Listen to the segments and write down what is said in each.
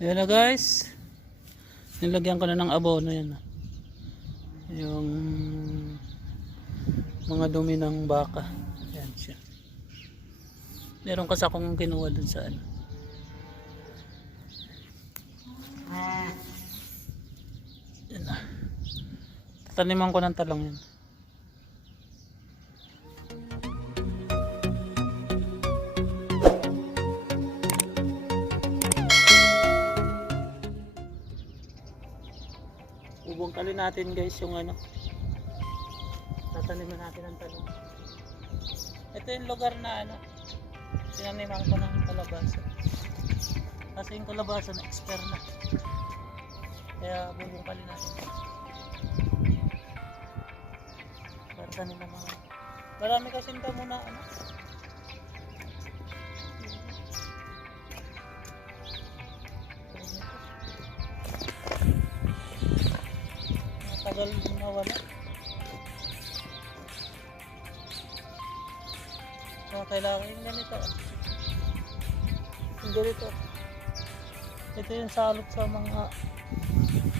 Ayan na guys, nilagyan ko na ng abono yan. Yung mga dumi ng baka. Ayan siya. Meron kasi akong kinuha dun sa ano. Yan na. Tataniman ko ng talong yan. Bubungkalin natin guys yung ano. Tataniman natin ng talong. Ito yung lugar na ano. Sinaniman ko ng kalabasa. Kasi yung kalabasa na expire na. Kaya bubungkalin natin. Para taniman mga. Marami kasi damo na ano. Tagal na wala. So, kailangan yung ganito. Yung ganito. Ito yung salot sa mga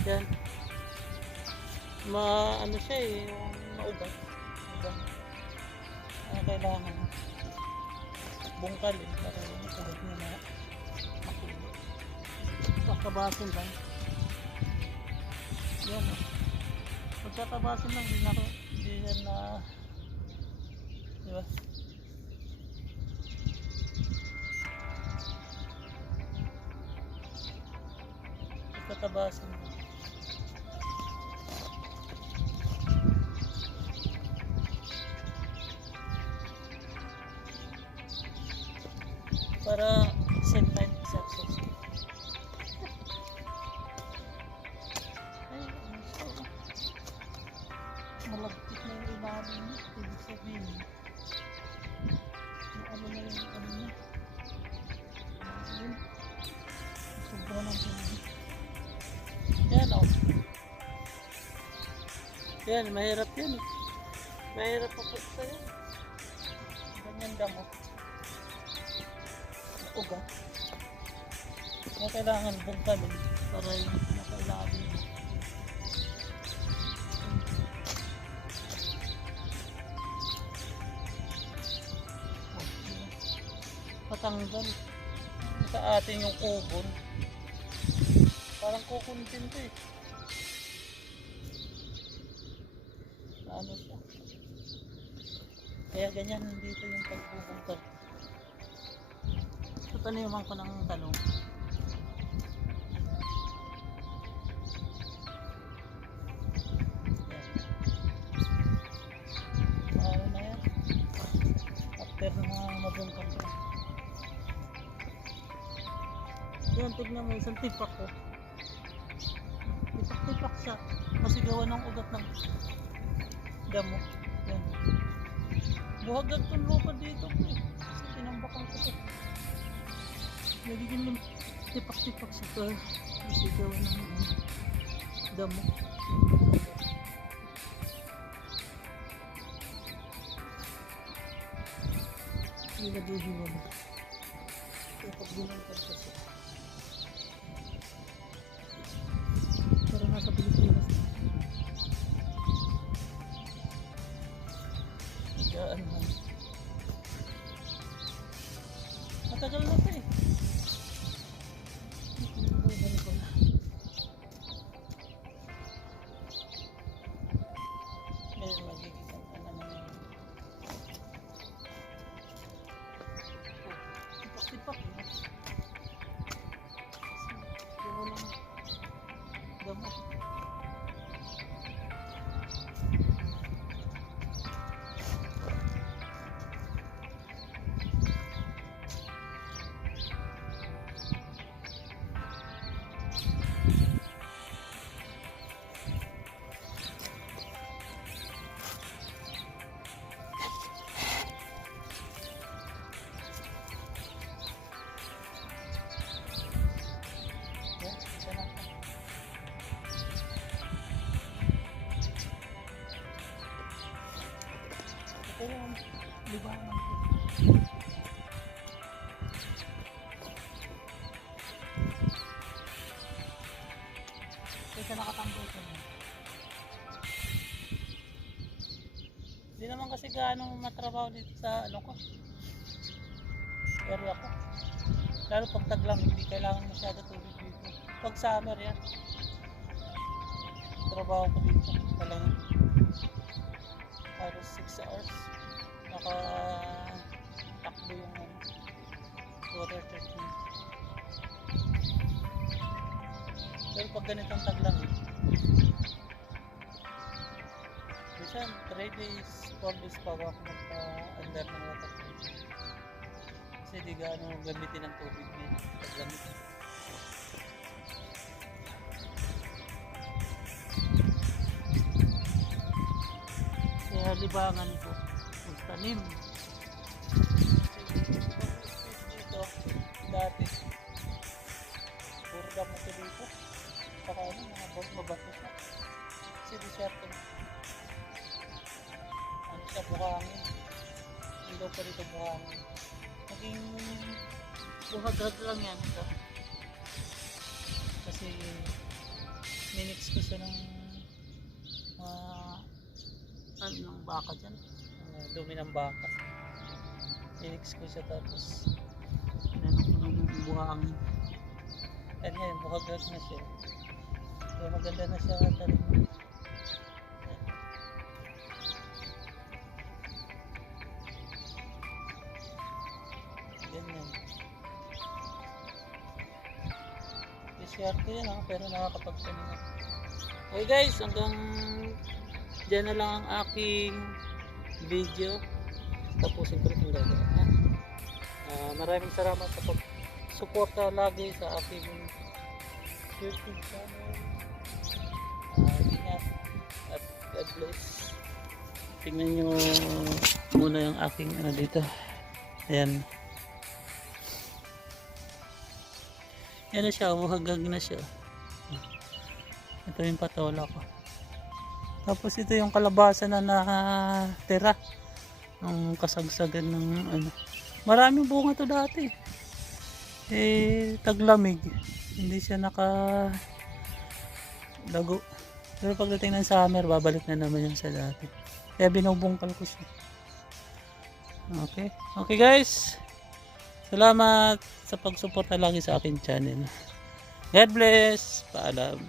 yan. Ano siya eh, yung maugat. Kailangan bungkalin para yung ugat niya na makulo. Pagkabasin lang. Yan o. Pagkatabasin lang, hindi yan na, diba? Pagkatabasin lang. Para same time success. Malagkit na yung ilalim niya. Ibig sabihin yung ano na yung ano niya. Sobra ng buhay. Yan o. Yan, mahirap yan eh. Mahirap po sa yan. Ganyan damo. Ugat. Kaya kailangan bungkalin para yung nasa ilalim niya. Patanggal sa atin yung ubon, parang kukuntin to eh. Ano siya, kaya ganyan dito yung pagbubungkal. Tataniman ko ng talong. Ano na yan after na mabungkal ko. Yan, tignan mo, isang tipak ko. Tipak-tipak siya. Kasi gawa ng ugat ng damo. Yan. Buhagad itong lupa dito ko eh. Kasi tinambakan ko ito. Nagiging yung tipak-tipak siya. Kasi gawa ng damo. Nilagay-hiwa mo. Kaya pag binangkan kasi. Sa Pilipinas. Gaan man. Matagal na ito eh. Bubali ko na. Ngayon magiging ano naman yun. Tipak-tipak eh. Kasi gano'n lang. Gamot. siya nakatambay sa mga. Hindi naman kasi gaano matrabaho dito sa ano ko, area ko. Lalo pag taglang, hindi kailangan masyado tubig dito. Pag summer yan, trabaho ko dito talaga. Halos 6 hours. Naka-takbo yung water treatment. Pero pag ganitong taglang, minsan 3 days, 4 days pa ako magpa-under ng water treatment. Kasi di gaano gamitin ang tubig niya pag gamit. Kaya libangan ko magtanim. Dito dati puro damo ko dito. Saka ano, mga mabato siya. Kasi desierto. Ano siya, buhangin. Hindi daw pa dito buhangin. Naging buhagrag lang yan ito. Kasi minix ko siya ng ano ng baka dyan. Dumi ng baka. Minix ko siya tapos inano ko ng buhangin. At ngayon buhagrag na siya. Kaya maganda na siya talim. Ganyan. Diswerte yan ha, pero nakakapagtanim na. Okay guys, hanggang dyan na lang ang aking video. Tapusin ko rin ang gagawin. Maraming salamat sa pag-suporta lagi sa aking YouTube channel. Ingat at God bless. Tingnan nyo muna yung aking ano dito. Ayan. Yan na siya, buhagag na siya. Ito yung patola ko. Tapos ito yung kalabasa na nakatira. Ang kasagsagan ng ano. Maraming bunga to dati. Taglamig. Hindi siya lago. Pero pagdating ng summer, babalik na naman yung sa dati. Kaya binubungkal ko siya. Okay. Okay guys. Salamat sa pagsuporta lagi sa akin channel. God bless. Paalam.